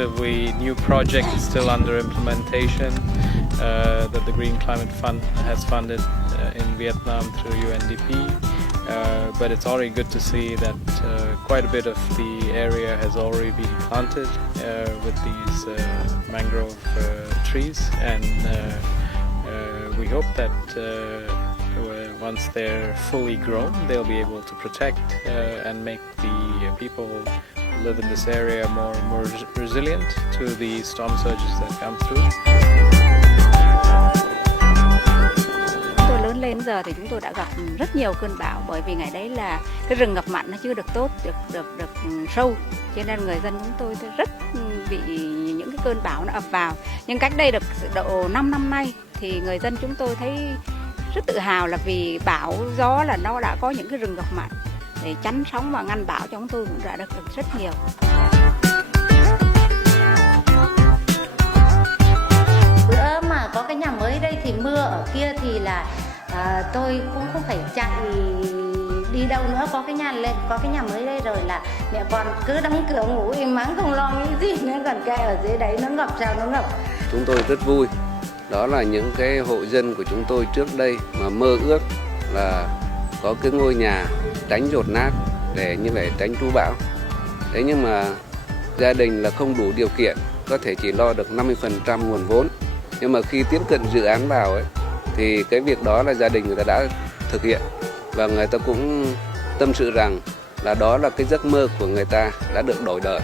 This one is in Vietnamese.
relatively new project still under implementation that the Green Climate Fund has funded in Vietnam through UNDP. But it's already good to see that quite a bit of the area has already been planted with these mangrove trees, and we hope that once they're fully grown, they'll be able to protect and make the people who live in this area more resilient to the storm surges that come through. Lớn lên giờ thì chúng tôi đã gặp rất nhiều cơn bão, bởi vì ngày đấy là cái rừng ngập mặn nó chưa được tốt, được sâu, cho nên người dân chúng tôi rất bị những cái cơn bão nó ập vào. Nhưng cách đây được độ 5 năm nay thì người dân chúng tôi thấy rất tự hào, là vì bão gió là nó đã có những cái rừng ngập mặn để chắn sóng và ngăn bão cho chúng tôi cũng đã được rất nhiều. Bữa mà có cái nhà mới đây thì mưa ở kia thì là tôi cũng không phải chạy đi đâu nữa, có cái nhà mới đây rồi là mẹ con cứ đóng cửa ngủ im ắng không lo nghĩ gì nữa, còn cái ở dưới đấy nó ngập sao nó ngập. Chúng tôi rất vui, đó là những cái hộ dân của chúng tôi trước đây mà mơ ước là có cái ngôi nhà tránh dột nát để như vậy tránh trú bão. Thế nhưng mà gia đình là không đủ điều kiện, có thể chỉ lo được 50% nguồn vốn. Nhưng mà khi tiếp cận dự án vào ấy, thì cái việc đó là gia đình người ta đã thực hiện, và người ta cũng tâm sự rằng là đó là cái giấc mơ của người ta đã được đổi đời.